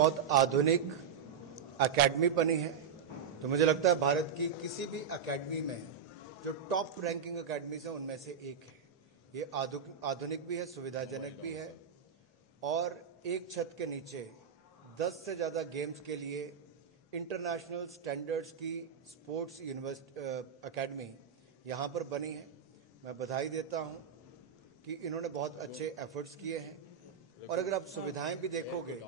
बहुत आधुनिक एकेडमी बनी है। तो मुझे लगता है भारत की किसी भी एकेडमी में जो टॉप रैंकिंग एकेडमीज है उनमें से एक है। ये आधुनिक भी है, सुविधाजनक भी है और एक छत के नीचे 10 से ज़्यादा गेम्स के लिए इंटरनेशनल स्टैंडर्ड्स की स्पोर्ट्स एकेडमी यहाँ पर बनी है। मैं बधाई देता हूँ कि इन्होंने बहुत अच्छे एफर्ट्स किए हैं। और अगर आप सुविधाएं भी देखोगे,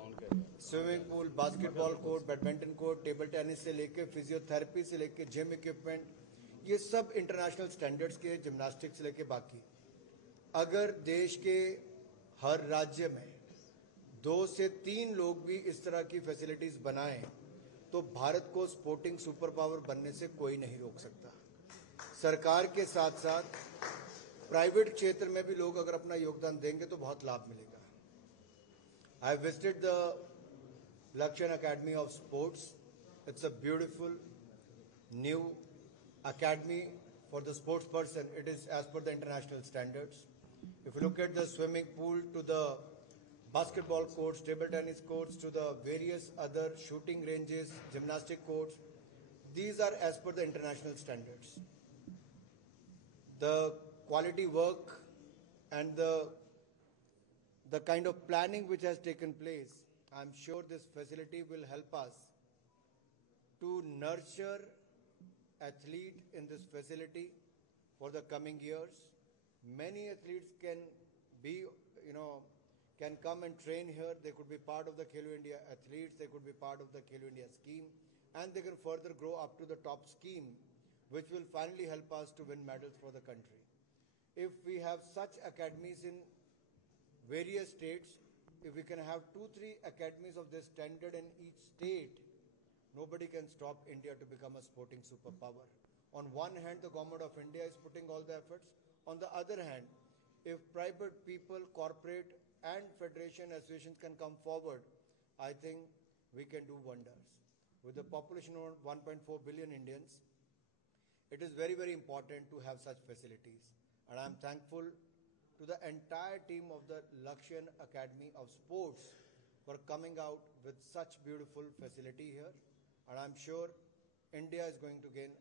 swimming pool, basketball court, badminton court, table tennis से लेकर फिजियोथेरेपी से लेकर जिम इक्विपमेंट, ये सब इंटरनेशनल स्टैंडर्ड्स के, जिम्नास्टिक्स से लेकर बाकी। अगर देश के हर राज्य में 2 से 3 लोग भी इस तरह की फैसिलिटीज बनाएं तो भारत को स्पोर्टिंग सुपर पावर बनने से कोई नहीं रोक सकता। सरकार के साथ साथ प्राइवेट क्षेत्र में भी लोग अगर अपना योगदान देंगे तो बहुत लाभ मिलेगा। I have visited the Lakshan Academy of Sports. It's a beautiful new academy for the sports person. It is as per the international standards. If you look at the swimming pool to the basketball courts, table tennis courts to the various other shooting ranges, gymnastic courts, these are as per the international standards. The quality work and the kind of planning which has taken place, I'm sure this facility will help us to nurture athlete in this facility for the coming years. Many athletes can be, can come and train here. They could be part of the Khelo India athletes. They could be part of the Khelo India scheme, and they can further grow up to the top scheme, which will finally help us to win medals for the country. If we have such academies in various states, if we can have 2-3 academies of this standard in each state, nobody can stop India to become a sporting superpower. On one hand, the government of India is putting all the efforts. On the other hand, if private people, corporate and federation associations can come forward, I think we can do wonders. With the population of 1.4 billion Indians, it is very, very important to have such facilities. And I am thankful to the entire team of the Lakshan Academy of Sports for coming out with such beautiful facility here. And I'm sure India is going to gain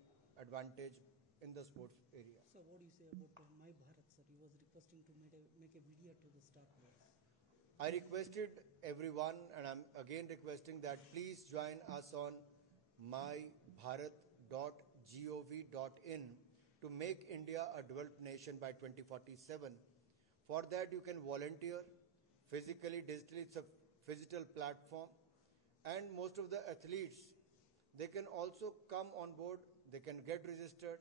advantage in the sports area. So what do you say about My Bharat, sir? He was requesting to make a video to the Star Players. I requested everyone, and I'm again requesting that please join us on mybharat.gov.in to make India a developed nation by 2047. For that, you can volunteer physically, digitally. It's a physical platform. And most of the athletes, they can also come on board. They can get registered.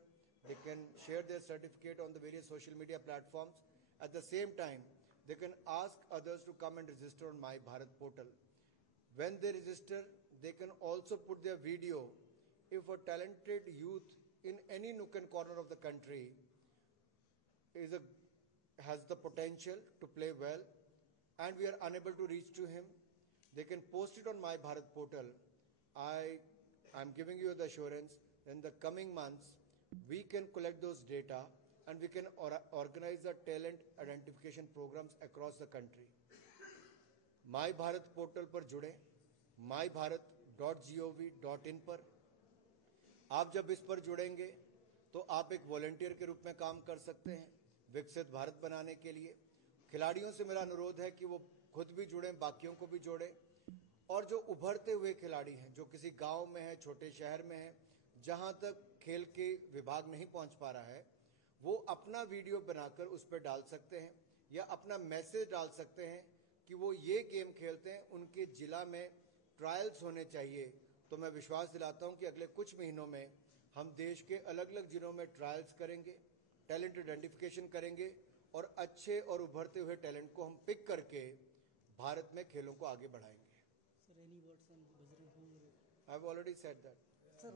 They can share their certificate on the various social media platforms. At the same time, they can ask others to come and register on My Bharat portal. When they register, they can also put their video. If a talented youth in any nook and corner of the country has the potential to play well and we are unable to reach to him, they can post it on My Bharat portal. I'm giving you the assurance in the coming months we can collect those data and we can organize the talent identification programs across the country. My Bharat portal पर जुड़ें, mybharat.gov.in पर। आप जब इस पर जुड़ेंगे तो आप एक वॉलंटियर के रूप में काम कर सकते हैं विकसित भारत बनाने के लिए। खिलाड़ियों से मेरा अनुरोध है कि वो खुद भी जुड़ें, बाकियों को भी जोड़ें। और जो उभरते हुए खिलाड़ी हैं, जो किसी गांव में है, छोटे शहर में है, जहां तक खेल के विभाग नहीं पहुंच पा रहा है, वो अपना वीडियो बनाकर उस पर डाल सकते हैं या अपना मैसेज डाल सकते हैं कि वो ये गेम खेलते हैं, उनके जिला में ट्रायल्स होने चाहिए। तो मैं विश्वास दिलाता हूं कि अगले कुछ महीनों में हम देश के अलग अलग जिलों में ट्रायल्स करेंगे, टैलेंट आइडेंटिफिकेशन करेंगे और अच्छे और उभरते हुए टैलेंट को हम पिक करके भारत में खेलों को आगे बढ़ाएंगे। Sir, any words on Bajrang Bhavan? I have already said that. Sir,